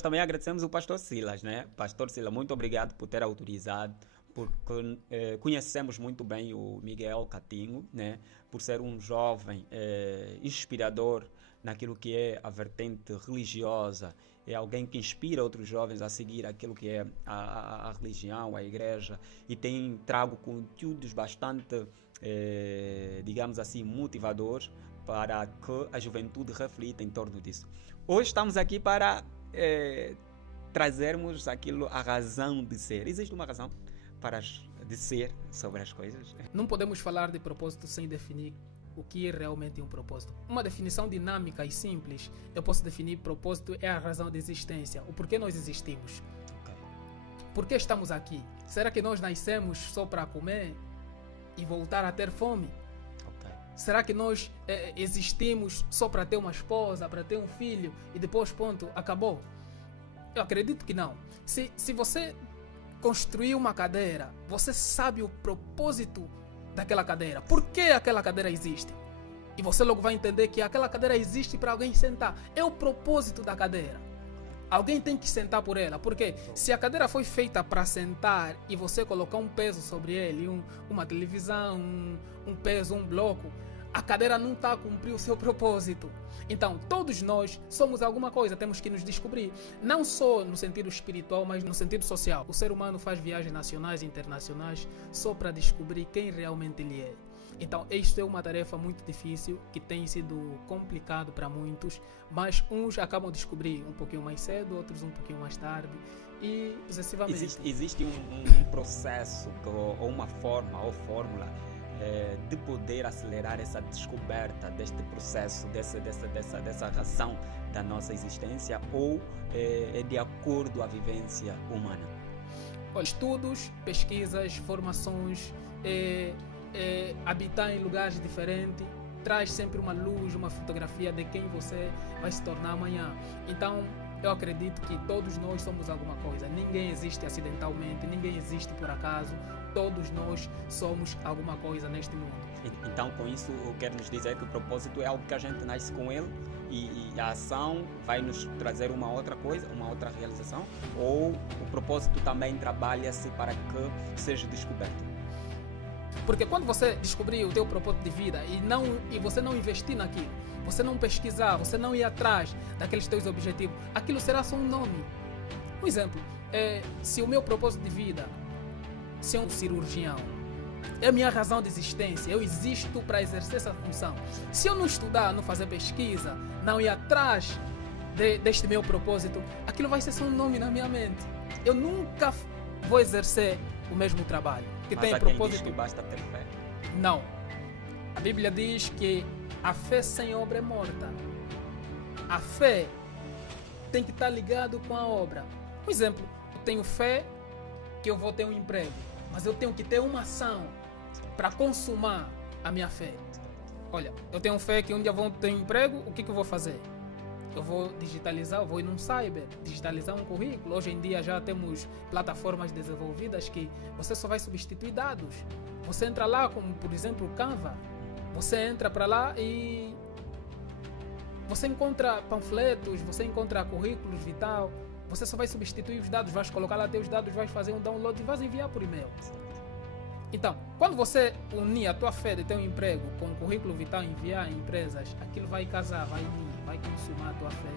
Também agradecemos o pastor Silas, né? Pastor Silas, muito obrigado por ter autorizado, porque conhecemos muito bem o Miguel Catinho, né? Por ser um jovem inspirador naquilo que é a vertente religiosa, é alguém que inspira outros jovens a seguir aquilo que é a religião, a igreja, e tem trago conteúdos bastante, digamos assim, motivadores para que a juventude reflita em torno disso. Hoje estamos aqui para trazermos aquilo, a razão de ser. Existe uma razão de ser sobre as coisas? Não podemos falar de propósito sem definir o que é realmente um propósito. Uma definição dinâmica e simples, eu posso definir propósito é a razão de existência, o porquê nós existimos. Okay. Por que estamos aqui? Será que nós nascemos só para comer e voltar a ter fome? Okay. Será que nós existimos só para ter uma esposa, para ter um filho e depois, ponto, acabou? Eu acredito que não. Se você construir uma cadeira, você sabe o propósito daquela cadeira. Por que aquela cadeira existe? E você logo vai entender que aquela cadeira existe para alguém sentar. É o propósito da cadeira. Alguém tem que sentar por ela. Porque se a cadeira foi feita para sentar e você colocar um peso sobre ele, uma televisão, um peso, um bloco, a cadeira não está a cumprir o seu propósito. Então, todos nós somos alguma coisa, temos que nos descobrir. Não só no sentido espiritual, mas no sentido social. O ser humano faz viagens nacionais e internacionais só para descobrir quem realmente ele é. Então, isto é uma tarefa muito difícil, que tem sido complicado para muitos, mas uns acabam de descobrir um pouquinho mais cedo, outros um pouquinho mais tarde, e sucessivamente. Existe um processo ou uma forma ou fórmula de poder acelerar essa descoberta deste processo, dessa razão da nossa existência, ou é de acordo à vivência humana? Olha, estudos, pesquisas, formações, habitar em lugares diferentes, traz sempre uma luz, uma fotografia de quem você vai se tornar amanhã. Então, eu acredito que todos nós somos alguma coisa. Ninguém existe acidentalmente, ninguém existe por acaso. Todos nós somos alguma coisa neste mundo. Então, com isso, quer nos dizer que o propósito é algo que a gente nasce com ele e a ação vai nos trazer uma outra coisa, uma outra realização? Ou o propósito também trabalha-se para que seja descoberto? Porque quando você descobrir o teu propósito de vida e você não investir naquilo, você não pesquisar, você não ir atrás daqueles teus objetivos, aquilo será só um nome. Um exemplo, se o meu propósito de vida ser um cirurgião, é a minha razão de existência, eu existo para exercer essa função. Se eu não estudar, não fazer pesquisa, não ir atrás deste meu propósito, aquilo vai ser só um nome na minha mente. Eu nunca vou exercer o mesmo trabalho. Que mas tem há propósito. Quem diz que basta ter fé. Não. A Bíblia diz que a fé sem obra é morta. A fé tem que estar ligado com a obra. Por exemplo, eu tenho fé que eu vou ter um emprego, mas eu tenho que ter uma ação para consumar a minha fé. Olha, eu tenho fé que um dia vou ter um emprego, o que eu vou fazer? Eu vou digitalizar, eu vou ir num cyber, digitalizar um currículo. Hoje em dia já temos plataformas desenvolvidas que você só vai substituir dados. Você entra lá, como por exemplo o Canva, você entra para lá e você encontra panfletos, você encontra currículos vital, você só vai substituir os dados, vai colocar lá teus dados, vai fazer um download e vai enviar por e-mail. Então, quando você unir a tua fé de ter um emprego com o currículo vital, enviar em empresas, aquilo vai casar, vai unir, vai consumar a tua fé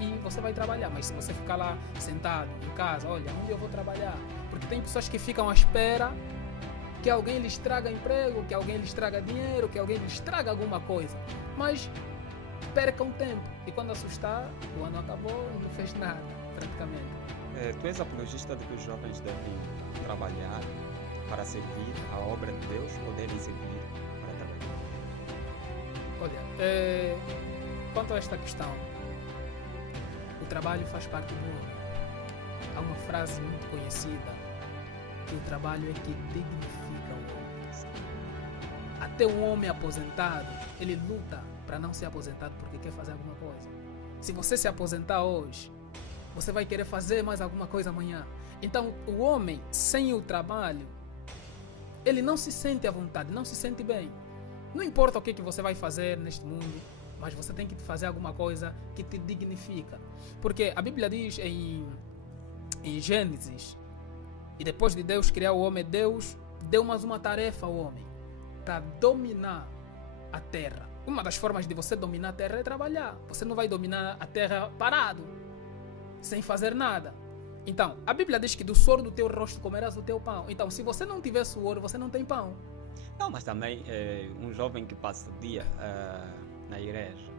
e você vai trabalhar. Mas se você ficar lá sentado em casa, olha, onde eu vou trabalhar? Porque tem pessoas que ficam à espera que alguém lhes traga emprego, que alguém lhes traga dinheiro, que alguém lhes traga alguma coisa. Mas percam tempo e quando assustar, o ano acabou e não fez nada, praticamente. Tu és apologista de que os jovens devem trabalhar para servir a obra de Deus ou devem servir para trabalhar? Olha, quanto a esta questão, o trabalho faz parte do homem. Há uma frase muito conhecida que o trabalho é que dignifica o homem. Até um homem aposentado, ele luta para não ser aposentado porque quer fazer alguma coisa. Se você se aposentar hoje, você vai querer fazer mais alguma coisa amanhã. Então, o homem sem o trabalho, ele não se sente à vontade, não se sente bem. Não importa o que você vai fazer neste mundo, mas você tem que fazer alguma coisa que te dignifica. Porque a Bíblia diz em Gênesis, e depois de Deus criar o homem, Deus deu mais uma tarefa ao homem, para dominar a terra. Uma das formas de você dominar a terra é trabalhar. Você não vai dominar a terra parado, sem fazer nada. Então, a Bíblia diz que do suor do teu rosto comerás o teu pão. Então, se você não tiver suor, você não tem pão. Não, mas também um jovem que passa o dia na igreja,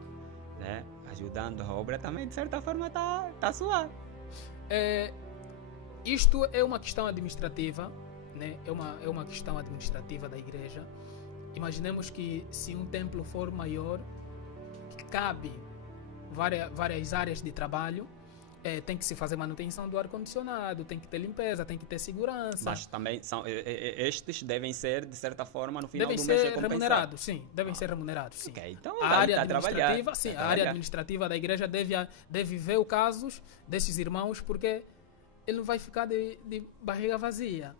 né, ajudando a obra, também de certa forma está a suar. Isto é uma questão administrativa, né? É uma questão administrativa da igreja. Imaginemos que se um templo for maior, que cabe várias áreas de trabalho, tem que se fazer manutenção do ar-condicionado, tem que ter limpeza, tem que ter segurança. Mas também estes devem ser, de certa forma, no final do mês Devem ser remunerados, sim. Devem ser remunerados, sim. Okay, então a área administrativa, sim, a área administrativa da igreja deve ver os casos desses irmãos, porque ele não vai ficar de barriga vazia.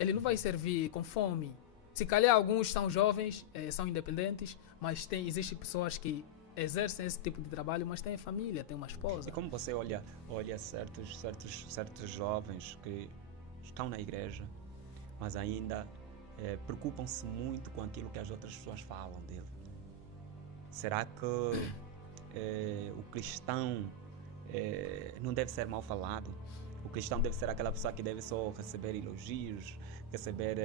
Ele não vai servir com fome. Se calhar alguns são jovens, são independentes, mas existem pessoas que exercem esse tipo de trabalho, mas têm família, têm uma esposa. E como você olha certos jovens que estão na igreja, mas ainda preocupam-se muito com aquilo que as outras pessoas falam dele? Será que o cristão não deve ser mal falado? O cristão deve ser aquela pessoa que deve só receber elogios, receber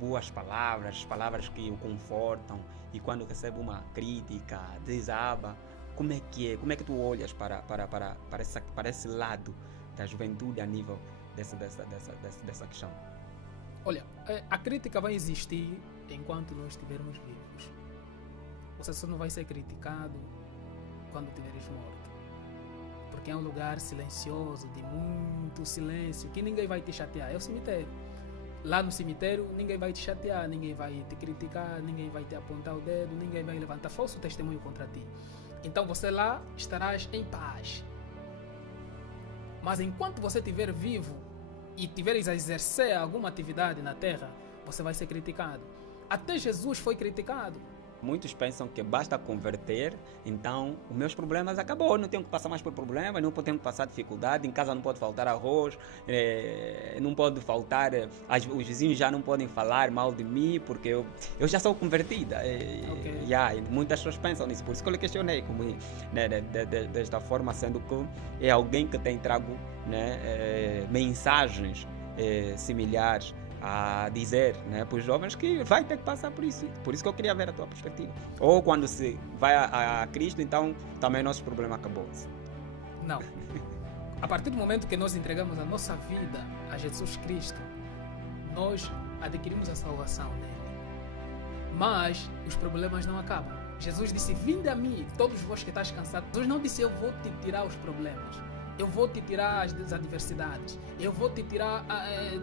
boas palavras, palavras que o confortam, e quando recebe uma crítica, desaba. Como é que tu olhas para esse lado da juventude a nível dessa questão? Olha, a crítica vai existir enquanto nós estivermos vivos. Você só não vai ser criticado quando estiveres morto. Porque é um lugar silencioso, de muito silêncio, que ninguém vai te chatear. É o cemitério. Lá no cemitério, ninguém vai te chatear, ninguém vai te criticar, ninguém vai te apontar o dedo, ninguém vai levantar falso testemunho contra ti. Então você lá estarás em paz. Mas enquanto você estiver vivo e tiveres a exercer alguma atividade na terra, você vai ser criticado. Até Jesus foi criticado. Muitos pensam que basta converter, então os meus problemas acabou, não tenho que passar mais por problemas, não tenho que passar dificuldade, em casa não pode faltar arroz, não pode faltar, os vizinhos já não podem falar mal de mim, porque eu já sou convertida. Okay. E muitas pessoas pensam nisso, por isso que eu lhe questionei, como, né, desta forma, sendo que é alguém que tem trago, né, mensagens similares a dizer, né, para os jovens que vai ter que passar por isso. Por isso que eu queria ver a tua perspectiva. Ou quando se vai a Cristo, então também nosso problema acabou-se. Não. A partir do momento que nós entregamos a nossa vida a Jesus Cristo, nós adquirimos a salvação nele. Mas os problemas não acabam. Jesus disse: vinde a mim, todos vós que estáis cansados. Jesus não disse: eu vou te tirar os problemas. Eu vou te tirar as adversidades. Eu vou te tirar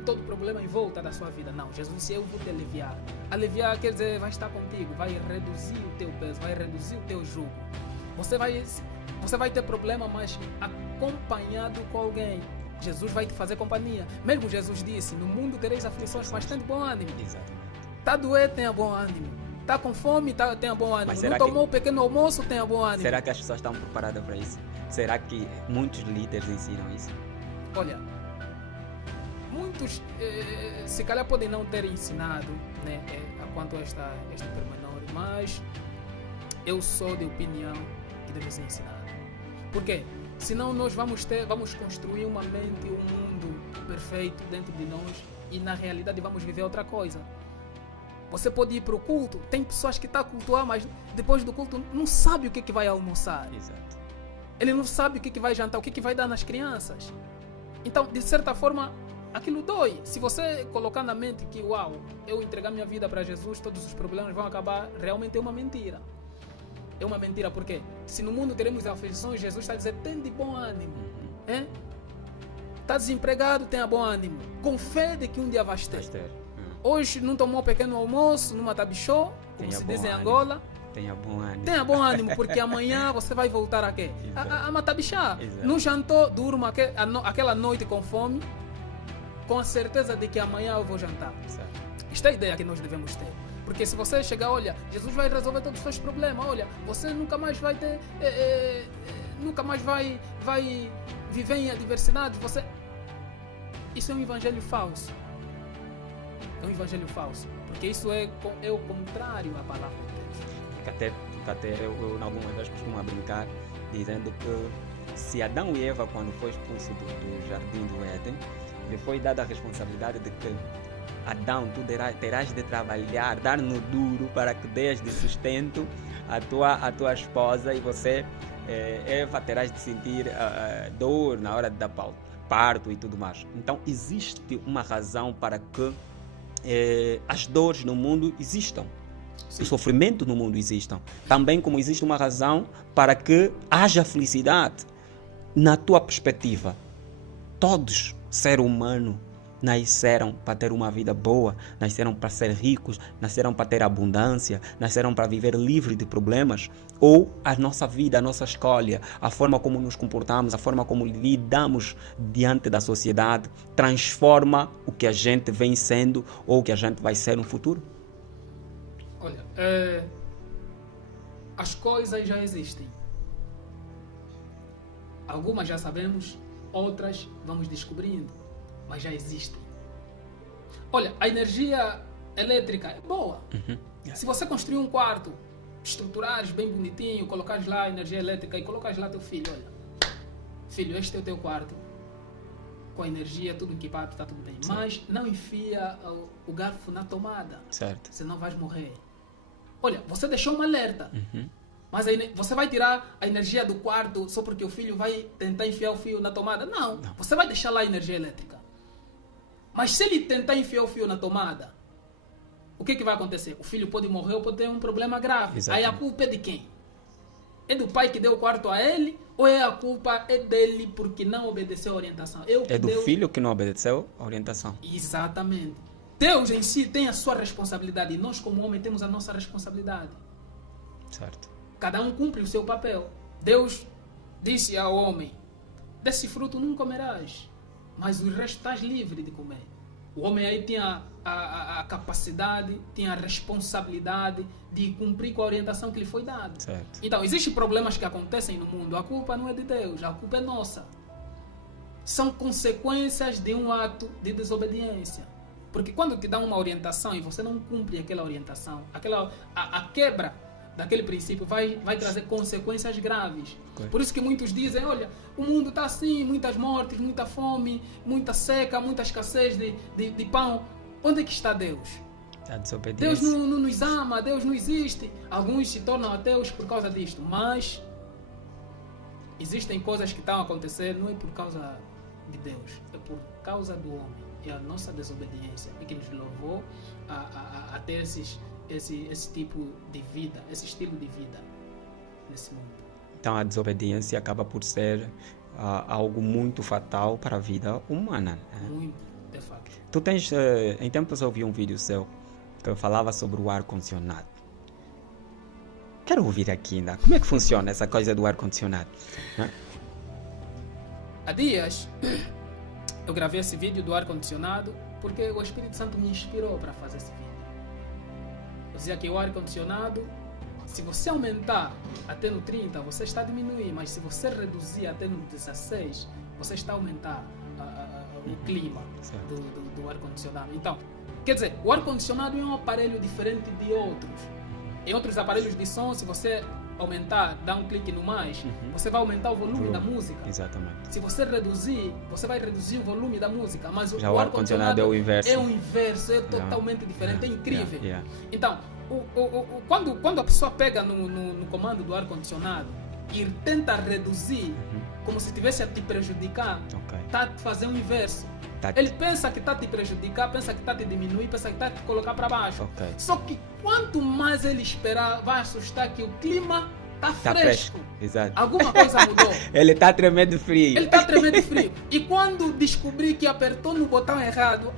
todo problema em volta da sua vida. Não, Jesus disse: eu vou te aliviar. Aliviar quer dizer, vai estar contigo, vai reduzir o teu peso, vai reduzir o teu jugo. Você vai ter problema, mas acompanhado com alguém. Jesus vai te fazer companhia. Mesmo Jesus disse: no mundo tereis aflições, mas tenha bom ânimo. Exatamente. Está doente, tenha bom ânimo. Está com fome, tenha bom ânimo. Não tomou o pequeno almoço, tenha bom ânimo. Será que as pessoas estão preparadas para isso? Será que muitos líderes ensinam isso? Olha, muitos se calhar podem não ter ensinado, né, quanto a este pormenor, mas eu sou de opinião que deve ser ensinado. Por quê? Senão nós vamos construir uma mente, um mundo perfeito dentro de nós e na realidade vamos viver outra coisa. Você pode ir para o culto, tem pessoas que estão a cultuar, mas depois do culto não sabe o que vai almoçar. Exato. Ele não sabe o que vai jantar, o que vai dar nas crianças. Então, de certa forma, aquilo dói. Se você colocar na mente que, uau, eu entregar minha vida para Jesus, todos os problemas vão acabar, realmente é uma mentira. É uma mentira, porque se no mundo teremos aflições, Jesus está dizendo: tem de bom ânimo. Está desempregado, tenha bom ânimo. Com fé de que um dia vais ter. Hoje não tomou pequeno almoço, numa tabichó, como se diz em Angola. Tenha bom ânimo. Tenha bom ânimo, porque amanhã você vai voltar a quê? A matabichá. Não jantou, durma aquela noite com fome, com a certeza de que amanhã eu vou jantar. Exato. Esta é a ideia que nós devemos ter. Porque se você chegar, olha, Jesus vai resolver todos os seus problemas, olha, você nunca mais vai ter, nunca mais vai viver em adversidade, isso é um evangelho falso. É um evangelho falso, porque isso é o contrário à palavra de Deus. Até eu, algumas vezes, costumo brincar, dizendo que se Adão e Eva, quando foi expulso do jardim do Éden, lhe foi dada a responsabilidade de que Adão, tu terás de trabalhar, dar no duro para que dês de sustento à tua esposa, e você, Eva, terás de sentir dor na hora de dar parto e tudo mais. Então existe uma razão para que as dores no mundo existam. Sim. O sofrimento no mundo existam. Também como existe uma razão para que haja felicidade. Na tua perspectiva, todos, ser humano, nasceram para ter uma vida boa, nasceram para ser ricos, nasceram para ter abundância, nasceram para viver livre de problemas? Ou a nossa vida, a nossa escolha, a forma como nos comportamos, a forma como lidamos diante da sociedade, transforma o que a gente vem sendo ou o que a gente vai ser no futuro? Olha, as coisas já existem. Algumas já sabemos, outras vamos descobrindo, mas já existem. Olha, a energia elétrica é boa. Se você construir um quarto, estruturares bem bonitinho, colocares lá a energia elétrica e colocares lá teu filho, olha, filho, este é o teu quarto, com a energia, tudo equipado, está tudo bem. Sim. Mas não enfia o garfo na tomada, certo, senão vais morrer. Olha, você deixou um alerta, mas aí você vai tirar a energia do quarto só porque o filho vai tentar enfiar o fio na tomada? Não. Você vai deixar lá a energia elétrica. Mas se ele tentar enfiar o fio na tomada, o que vai acontecer? O filho pode morrer ou pode ter um problema grave. Exatamente. Aí a culpa é de quem? É do pai que deu o quarto a ele? Ou a culpa é dele porque não obedeceu a orientação? Filho que não obedeceu a orientação. Exatamente. Deus em si tem a sua responsabilidade e nós como homem temos a nossa responsabilidade. Certo. Cada um cumpre o seu papel. Deus disse ao homem, desse fruto não comerás, mas o resto estás livre de comer. O homem aí tinha a capacidade, tinha a responsabilidade de cumprir com a orientação que lhe foi dada. Certo. Então, existem problemas que acontecem no mundo, a culpa não é de Deus, a culpa é nossa. São consequências de um ato de desobediência. Porque quando te dá uma orientação e você não cumpre aquela orientação, a quebra daquele princípio vai trazer consequências graves. Okay. Por isso que muitos dizem, olha, o mundo está assim, muitas mortes, muita fome, muita seca, muita escassez de pão. Onde é que está Deus? A desobediência. Deus não nos ama, Deus não existe. Alguns se tornam ateus por causa disto, mas existem coisas que estão a acontecer, não é por causa de Deus, é por causa do homem. É a nossa desobediência que nos levou a ter esse tipo de vida, esse estilo de vida nesse mundo. Então a desobediência acaba por ser algo muito fatal para a vida humana. Muito, de fato. Tu tens, em tempos eu ouvi um vídeo seu que falava sobre o ar-condicionado. Quero ouvir aqui ainda. Como é que funciona essa coisa do ar-condicionado? Há dias eu gravei esse vídeo do ar-condicionado porque o Espírito Santo me inspirou para fazer esse vídeo. Eu dizia que o ar-condicionado, se você aumentar até no 30, você está a diminuir, mas se você reduzir até no 16, você está a aumentar o clima do ar-condicionado. Então, quer dizer, o ar-condicionado é um aparelho diferente de outros. Em outros aparelhos de som, se você aumentar, dar um clique no mais, você vai aumentar o volume da música. Exatamente. Se você reduzir, você vai reduzir o volume da música. Mas já o ar-condicionado é o inverso. É o inverso, é totalmente diferente, é incrível. Então, quando a pessoa pega no comando do ar-condicionado e tenta reduzir, como se estivesse a te prejudicar, está a fazer o inverso. Ele pensa que está a te prejudicar, pensa que está a te diminuir, pensa que está a te colocar para baixo. Só que quanto mais ele esperar, vai assustar que o clima está fresco. Exato. Alguma coisa mudou. Ele está tremendo de frio. Ele está tremendo de frio. E quando descobrir que apertou no botão errado,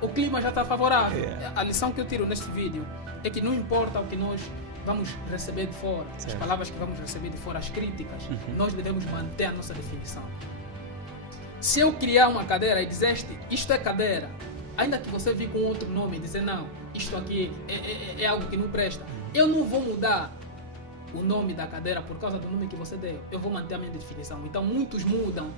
o clima já está favorável. A lição que eu tiro neste vídeo é que não importa o que nós vamos receber de fora, as palavras que vamos receber de fora, as críticas, nós devemos manter a nossa definição. Se eu criar uma cadeira e dizeste, isto é cadeira, ainda que você vir com outro nome e dizer, não, isto aqui é algo que não presta. Eu não vou mudar o nome da cadeira por causa do nome que você deu. Eu vou manter a minha definição. Então muitos mudam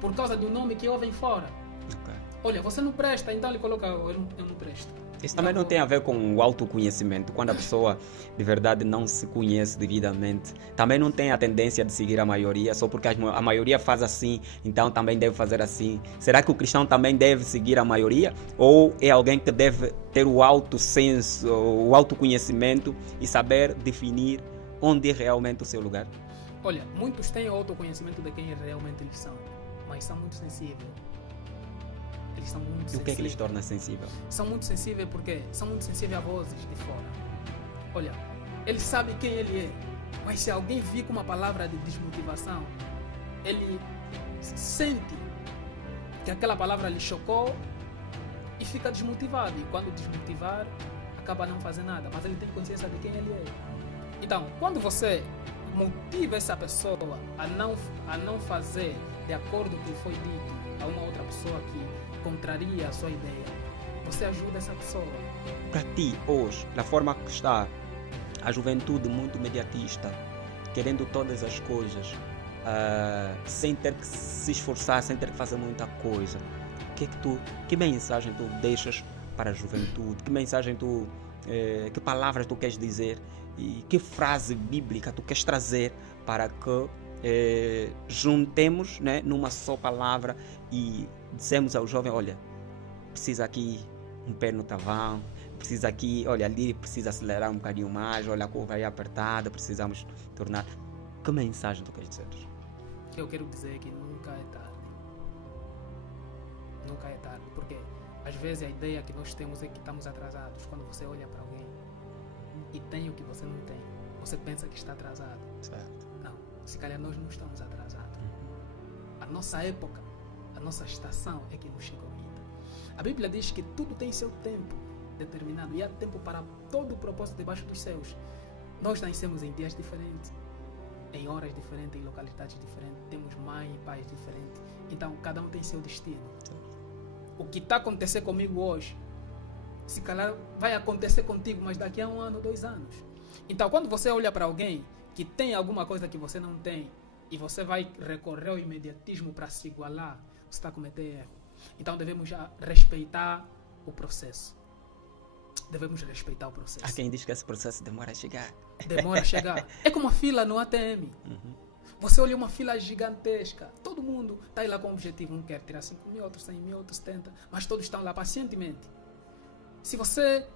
por causa do nome que ouvem fora. Ok. Olha, você não presta, então ele coloca eu não presto. Isso também não tem a ver com o autoconhecimento. Quando a pessoa de verdade não se conhece devidamente, também não tem a tendência de seguir a maioria, só porque a maioria faz assim, então também deve fazer assim. Será que o cristão também deve seguir a maioria? Ou é alguém que deve ter o autossenso, o autoconhecimento e saber definir onde é realmente o seu lugar? Olha, muitos têm o autoconhecimento de quem realmente eles são, mas são muito sensíveis. Eles são muito sensíveis. E o que é que lhes torna sensível? São muito sensíveis porque são muito sensíveis a vozes de fora. Olha, ele sabe quem ele é, mas se alguém vir com uma palavra de desmotivação, ele sente que aquela palavra lhe chocou e fica desmotivado. E quando desmotivar, acaba não fazendo nada, mas ele tem consciência de quem ele é. Então, quando você motiva essa pessoa a não fazer de acordo com o que foi dito a uma outra pessoa que contraria a sua ideia, você ajuda essa pessoa. Para ti, hoje, da forma que está a juventude muito mediatista, querendo todas as coisas, sem ter que se esforçar, sem ter que fazer muita coisa, que mensagem tu deixas para a juventude? Que mensagem que palavras tu queres dizer? E que frase bíblica tu queres trazer para que juntemos, né, numa só palavra e dissemos ao jovem, olha, precisa aqui um pé no travão, precisa aqui, olha, ali precisa acelerar um bocadinho mais, olha, a curva aí apertada, precisamos tornar... Que mensagem tu queres dizer? Eu quero dizer que nunca é tarde. Nunca é tarde, porque às vezes a ideia que nós temos é que estamos atrasados. Quando você olha para alguém e tem o que você não tem, você pensa que está atrasado. Certo. Não, se calhar nós não estamos atrasados. A nossa época, a nossa estação é que nos chegou a vida. A Bíblia diz que tudo tem seu tempo determinado e há tempo para todo o propósito debaixo dos céus. Nós nascemos em dias diferentes, em horas diferentes, em localidades diferentes, temos mãe e pais diferentes. Então, cada um tem seu destino. O que está acontecendo comigo hoje, se calhar vai acontecer contigo, mas daqui a 1 ano, 2 anos. Então, quando você olha para alguém que tem alguma coisa que você não tem e você vai recorrer ao imediatismo para se igualar, você está cometendo erro. Então, devemos já respeitar o processo. Devemos respeitar o processo. Há quem diz que esse processo demora a chegar. Demora a chegar. É como a fila no ATM. Você olha uma fila gigantesca. Todo mundo está aí lá com um objetivo. Um quer tirar 5 mil, outro 100 mil, outro 70. Mas todos estão lá pacientemente. Se você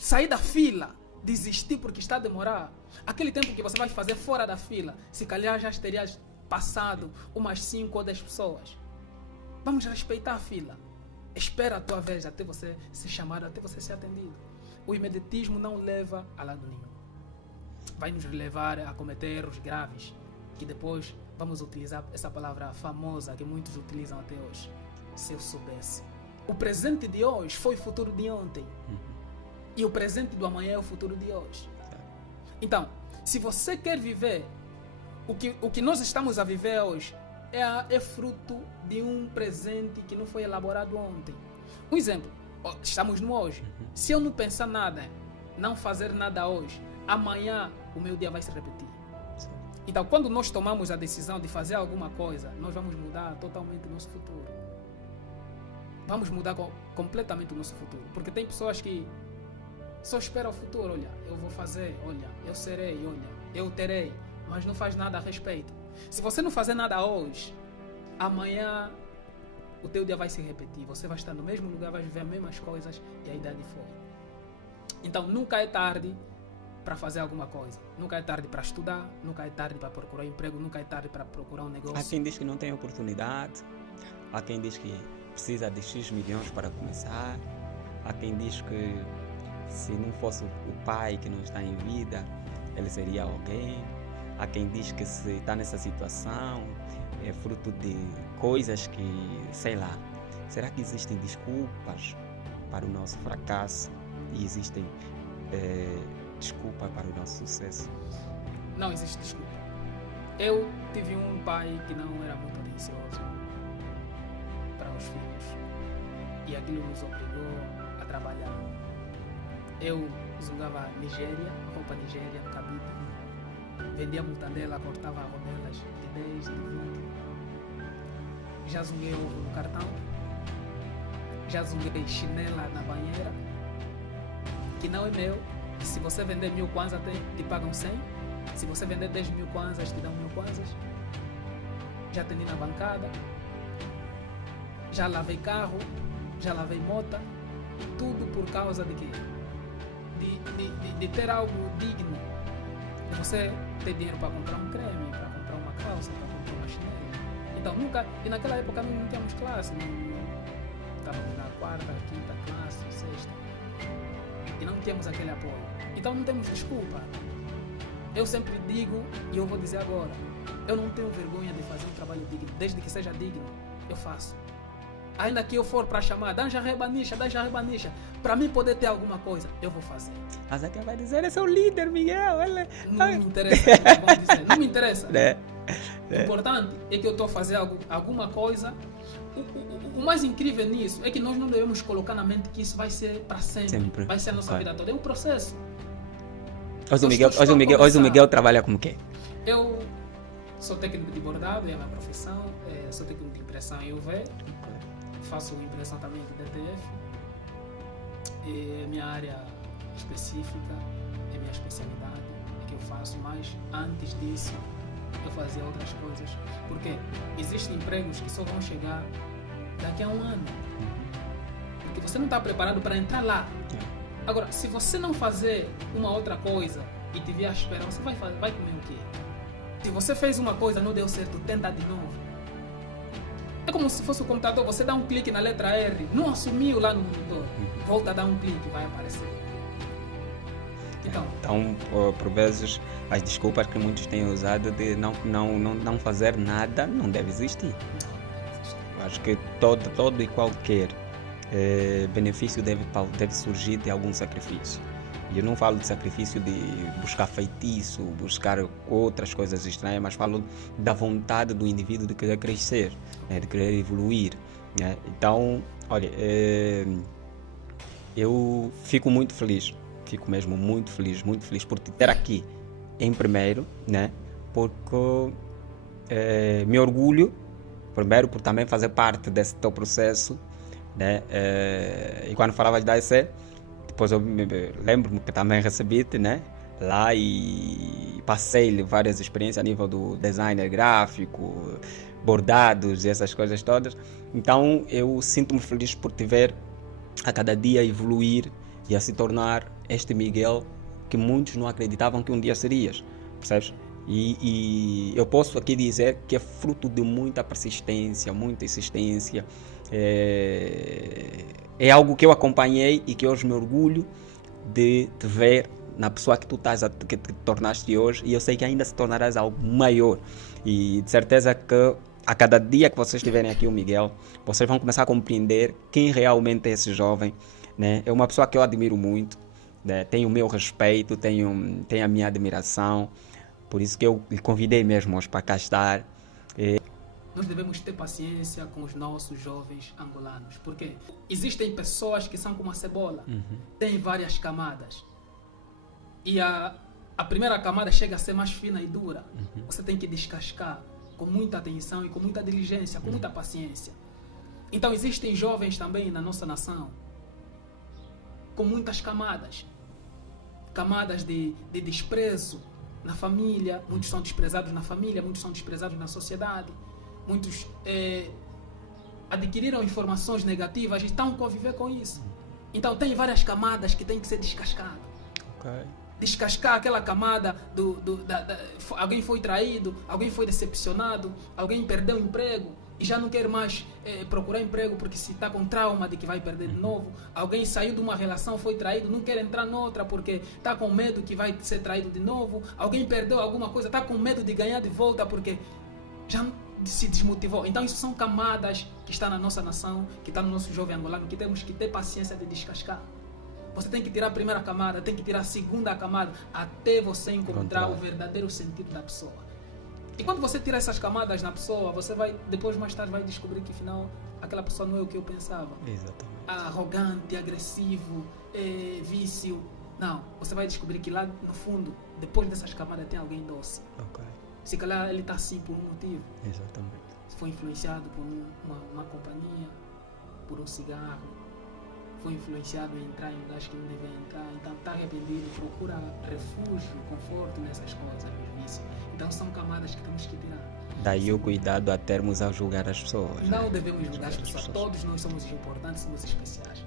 sair da fila, desistir porque está a demorar, aquele tempo que você vai fazer fora da fila, se calhar já teria passado umas 5 ou 10 pessoas. Vamos respeitar a fila. Espera a tua vez até você ser chamado, até você ser atendido. O imediatismo não leva a lado nenhum. Vai nos levar a cometer erros graves, que depois vamos utilizar essa palavra famosa que muitos utilizam até hoje. Se eu soubesse. O presente de hoje foi o futuro de ontem. E o presente do amanhã é o futuro de hoje. Então, se você quer viver o que nós estamos a viver hoje, é fruto de um presente que não foi elaborado ontem. Um exemplo, estamos no hoje. Se eu não pensar nada, não fazer nada hoje, amanhã o meu dia vai se repetir. Então, quando nós tomamos a decisão de fazer alguma coisa, nós vamos mudar totalmente o nosso futuro. Vamos mudar completamente o nosso futuro. Porque tem pessoas que só esperam o futuro. Olha, eu vou fazer, olha, eu serei, olha, eu terei, mas não faz nada a respeito. Se você não fazer nada hoje, amanhã o teu dia vai se repetir. Você vai estar no mesmo lugar, vai viver as mesmas coisas e a idade foi. Então nunca é tarde para fazer alguma coisa. Nunca é tarde para estudar, nunca é tarde para procurar emprego, nunca é tarde para procurar um negócio. Há quem diz que não tem oportunidade, há quem diz que precisa de X milhões para começar, há quem diz que se não fosse o pai que não está em vida, ele seria alguém. Há quem diz que se está nessa situação é fruto de coisas que, sei lá, será que existem desculpas para o nosso fracasso e existem desculpas para o nosso sucesso? Não existe desculpa. Eu tive um pai que não era muito atencioso para os filhos e aquilo nos obrigou a trabalhar. Eu zungava Nigéria, roupa Nigéria no cabide. Vendia mortandela, cortava rodelas de 10, de 20. Já zunguei ovo no cartão. Já zunguei chinela na banheira, que não é meu. Se você vender 1000 kwanzas, te pagam 100. Se você vender 10.000 kwanzas, te dão 1000 kwanzas. Já atendi na bancada. Já lavei carro. Já lavei moto. Tudo por causa de quê? De ter algo digno. De você ter dinheiro para comprar um creme, para comprar uma calça, para comprar uma chinela. Então, nunca... E naquela época não tínhamos classe. Estávamos na quarta, quinta classe, sexta. E não tínhamos aquele apoio. Então não temos desculpa. Eu sempre digo, e eu vou dizer agora, eu não tenho vergonha de fazer um trabalho digno. Desde que seja digno, eu faço. Ainda que eu for para chamar, Danja Rebanicha, para mim poder ter alguma coisa, eu vou fazer. Mas quem vai dizer, esse é o líder, Miguel. Ele... Não me interessa, não me interessa. O importante é que eu estou a fazer alguma coisa. O mais incrível nisso é que nós não devemos colocar na mente que isso vai ser para sempre. Vai ser a nossa vida toda. É um processo. Hoje o Miguel trabalha como quê? Eu sou técnico de bordado, é a minha profissão. Sou técnico de impressão em UV. Faço impressão também de DTF. É minha área específica, é minha especialidade, é que eu faço. Mas antes disso, eu fazia outras coisas. Porque existem empregos que só vão chegar daqui a um ano. Porque você não está preparado para entrar lá. Agora, se você não fazer uma outra coisa e tiver à espera, você vai comer o quê? Se você fez uma coisa e não deu certo, tenta de novo. É como se fosse o computador, você dá um clique na letra R, não assumiu lá no monitor, volta a dar um clique, vai aparecer. Então, por vezes, as desculpas que muitos têm usado de não fazer nada não deve existir. Eu acho que todo e qualquer benefício deve surgir de algum sacrifício. E eu não falo de sacrifício de buscar feitiço, buscar outras coisas estranhas, mas falo da vontade do indivíduo de querer crescer, de querer evoluir. Então, olha, eu fico muito feliz, fico mesmo muito feliz por te ter aqui em primeiro, porque me orgulho, primeiro, por também fazer parte desse teu processo, e quando falavas da IC, depois eu lembro-me que também recebi-te, lá e passei várias experiências a nível do designer gráfico, bordados e essas coisas todas. Então eu sinto-me feliz por te ver a cada dia evoluir e a se tornar este Miguel que muitos não acreditavam que um dia serias, percebes? E eu posso aqui dizer que é fruto de muita persistência, muita insistência. É algo que eu acompanhei e que hoje me orgulho de te ver na pessoa que tu estás, que te tornaste hoje, e eu sei que ainda se tornarás algo maior. E de certeza que a cada dia que vocês tiverem aqui o Miguel, vocês vão começar a compreender quem realmente é esse jovem. É uma pessoa que eu admiro muito, tem o meu respeito, tem a minha admiração, por isso que eu lhe convidei mesmo hoje para cá estar. Nós devemos ter paciência com os nossos jovens angolanos, porque existem pessoas que são como a cebola, tem várias camadas. E a primeira camada chega a ser mais fina e dura. Você tem que descascar com muita atenção e com muita diligência, com muita paciência. Então existem jovens também na nossa nação com muitas camadas. Camadas de desprezo na família, muitos são desprezados na família, muitos são desprezados na sociedade. Muitos adquiriram informações negativas e estão a conviver com isso. Então tem várias camadas que têm que ser descascadas. Descascar aquela camada alguém foi traído, alguém foi decepcionado, alguém perdeu o emprego e já não quer mais procurar emprego porque se está com trauma de que vai perder de novo. Alguém saiu de uma relação, foi traído, não quer entrar noutra porque está com medo que vai ser traído de novo. Alguém perdeu alguma coisa, está com medo de ganhar de volta porque já se desmotivou. Então isso são camadas que estão na nossa nação, que estão no nosso jovem angolano, que temos que ter paciência de descascar. Você tem que tirar a primeira camada, tem que tirar a segunda camada, até você encontrar o verdadeiro sentido da pessoa. E quando você tira essas camadas na pessoa, você vai, depois mais tarde, vai descobrir que afinal aquela pessoa não é o que eu pensava. Exatamente. Arrogante, agressivo, vício. Não, você vai descobrir que lá no fundo, depois dessas camadas, tem alguém doce. Ok. Se calhar ele está assim por um motivo. Exatamente. Se foi influenciado por uma companhia, por um cigarro, foi influenciado a entrar em lugares que não devia entrar, então está arrependido, procura refúgio, conforto nessas coisas, nos vícios. Então são camadas que temos que tirar. Daí o cuidado a termos a julgar as pessoas. Não né? devemos julgar as pessoas. Todos nós somos importantes, somos especiais.